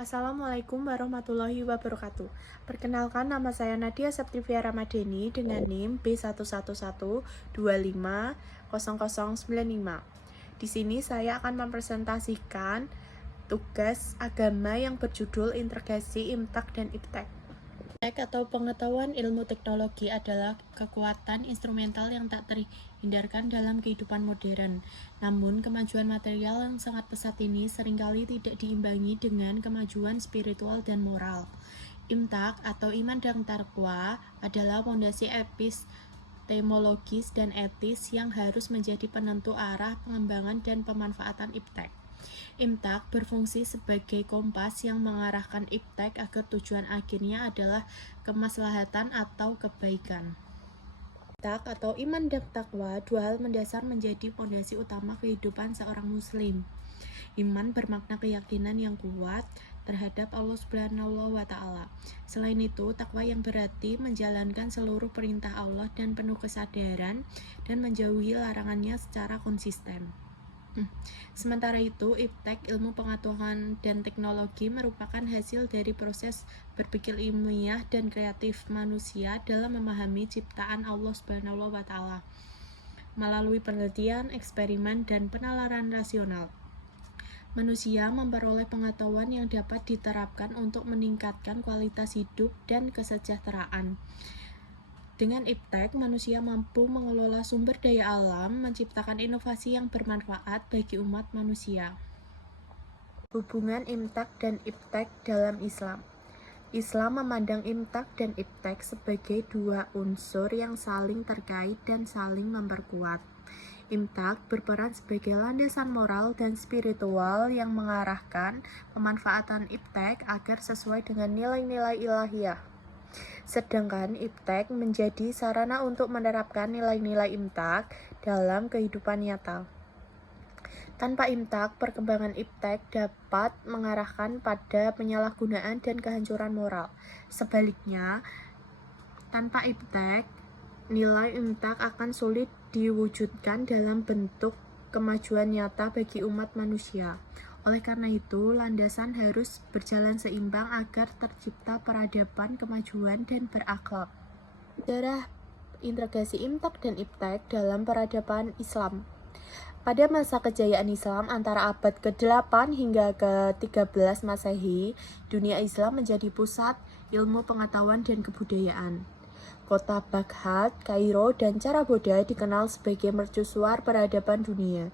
Assalamualaikum warahmatullahi wabarakatuh. Perkenalkan, nama saya Nadia Septivia Ramadhani dengan NIM B111250095. Di sini saya akan mempresentasikan tugas agama yang berjudul Integrasi Imtak dan Iptek. Atau pengetahuan ilmu teknologi adalah kekuatan instrumental yang tak terhindarkan dalam kehidupan modern. Namun, kemajuan material yang sangat pesat ini seringkali tidak diimbangi dengan kemajuan spiritual dan moral. Imtak atau iman dan takwa adalah fondasi epistemologis dan etis yang harus menjadi penentu arah pengembangan dan pemanfaatan iptek. Imtak berfungsi sebagai kompas yang mengarahkan iptek agar tujuan akhirnya adalah kemaslahatan atau kebaikan. Imtak atau iman dan takwa, dua hal mendasar menjadi fondasi utama kehidupan seorang muslim. Iman bermakna keyakinan yang kuat terhadap Allah Subhanahu wa Ta'ala. Selain itu, takwa yang berarti menjalankan seluruh perintah Allah dan penuh kesadaran dan menjauhi larangannya secara konsisten. Sementara itu, iptek, ilmu pengetahuan dan teknologi, merupakan hasil dari proses berpikir ilmiah dan kreatif manusia dalam memahami ciptaan Allah Subhanahu wa Ta'ala melalui penelitian, eksperimen, dan penalaran rasional. Manusia memperoleh pengetahuan yang dapat diterapkan untuk meningkatkan kualitas hidup dan kesejahteraan. Dengan iptek, manusia mampu mengelola sumber daya alam, menciptakan inovasi yang bermanfaat bagi umat manusia. Hubungan imtak dan iptek dalam Islam. Islam memandang imtak dan iptek sebagai dua unsur yang saling terkait dan saling memperkuat. Imtak berperan sebagai landasan moral dan spiritual yang mengarahkan pemanfaatan iptek agar sesuai dengan nilai-nilai ilahiyah. Sedangkan iptek menjadi sarana untuk menerapkan nilai-nilai imtak dalam kehidupan nyata. Tanpa imtak, perkembangan iptek dapat mengarahkan pada penyalahgunaan dan kehancuran moral. Sebaliknya, tanpa iptek, nilai imtak akan sulit diwujudkan dalam bentuk kemajuan nyata bagi umat manusia. Oleh karena itu, landasan harus berjalan seimbang agar tercipta peradaban, kemajuan, dan berakhlak. Sejarah integrasi imtak dan iptek dalam peradaban Islam. Pada masa kejayaan Islam antara abad ke-8 hingga ke-13 Masehi, dunia Islam menjadi pusat ilmu pengetahuan dan kebudayaan. Kota Baghdad, Kairo, dan Caraboda dikenal sebagai mercusuar peradaban dunia.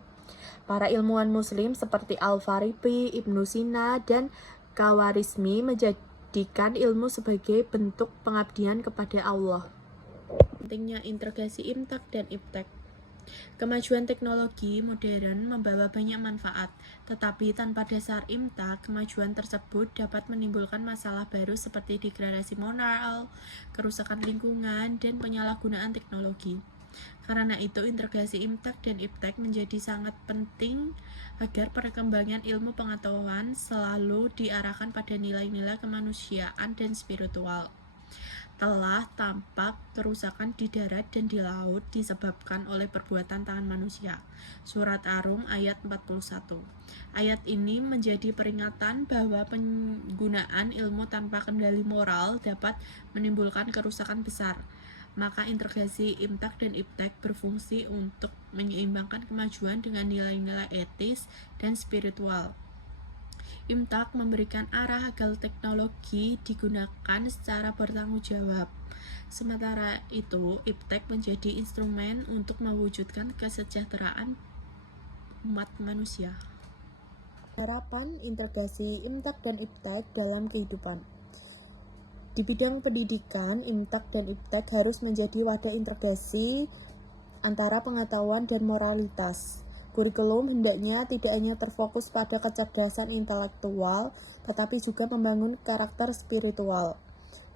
Para ilmuwan muslim seperti Al-Farabi, Ibnu Sina, dan Khawarizmi menjadikan ilmu sebagai bentuk pengabdian kepada Allah. Pentingnya integrasi imtak dan iptek. Kemajuan teknologi modern membawa banyak manfaat, tetapi tanpa dasar imtak, kemajuan tersebut dapat menimbulkan masalah baru seperti degradasi moral, kerusakan lingkungan, dan penyalahgunaan teknologi. Karena itu, integrasi imtak dan iptek menjadi sangat penting agar perkembangan ilmu pengetahuan selalu diarahkan pada nilai-nilai kemanusiaan dan spiritual. Telah tampak kerusakan di darat dan di laut disebabkan oleh perbuatan tangan manusia. Surat Ar-Rum ayat 41. Ayat ini menjadi peringatan bahwa penggunaan ilmu tanpa kendali moral dapat menimbulkan kerusakan besar. Maka integrasi imtak dan iptek berfungsi untuk menyeimbangkan kemajuan dengan nilai-nilai etis dan spiritual. Imtak memberikan arah agar teknologi digunakan secara bertanggung jawab. Sementara itu, iptek menjadi instrumen untuk mewujudkan kesejahteraan umat manusia. Harapan integrasi imtak dan iptek dalam kehidupan. Di bidang pendidikan, imtak dan iptek harus menjadi wadah integrasi antara pengetahuan dan moralitas. Kurikulum hendaknya tidak hanya terfokus pada kecerdasan intelektual, tetapi juga membangun karakter spiritual.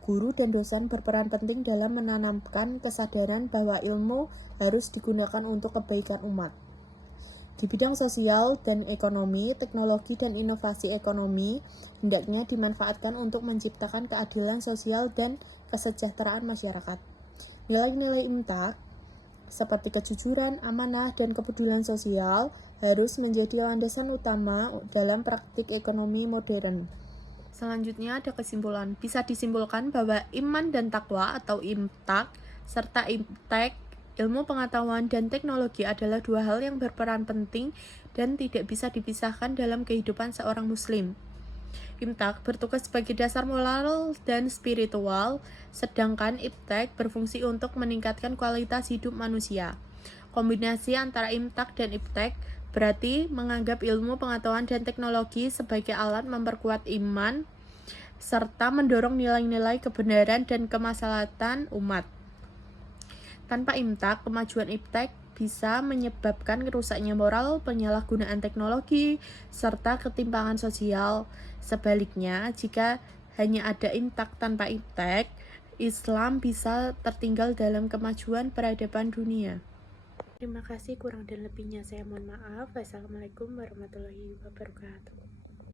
Guru dan dosen berperan penting dalam menanamkan kesadaran bahwa ilmu harus digunakan untuk kebaikan umat. Di bidang sosial dan ekonomi, teknologi dan inovasi ekonomi hendaknya dimanfaatkan untuk menciptakan keadilan sosial dan kesejahteraan masyarakat. Nilai-nilai imtak seperti kejujuran, amanah, dan kepedulian sosial harus menjadi landasan utama dalam praktik ekonomi modern. Selanjutnya ada kesimpulan. Bisa disimpulkan bahwa iman dan takwa atau imtak serta iptek, ilmu pengetahuan dan teknologi adalah dua hal yang berperan penting dan tidak bisa dipisahkan dalam kehidupan seorang muslim. Imtak bertugas sebagai dasar moral dan spiritual, sedangkan iptek berfungsi untuk meningkatkan kualitas hidup manusia. Kombinasi antara imtak dan iptek berarti menganggap ilmu pengetahuan dan teknologi sebagai alat memperkuat iman serta mendorong nilai-nilai kebenaran dan kemaslahatan umat. Tanpa imtak, kemajuan iptek bisa menyebabkan rusaknya moral, penyalahgunaan teknologi, serta ketimpangan sosial. Sebaliknya, jika hanya ada imtak tanpa iptek, Islam bisa tertinggal dalam kemajuan peradaban dunia. Terima kasih, kurang dan lebihnya saya mohon maaf. Wassalamualaikum warahmatullahi wabarakatuh.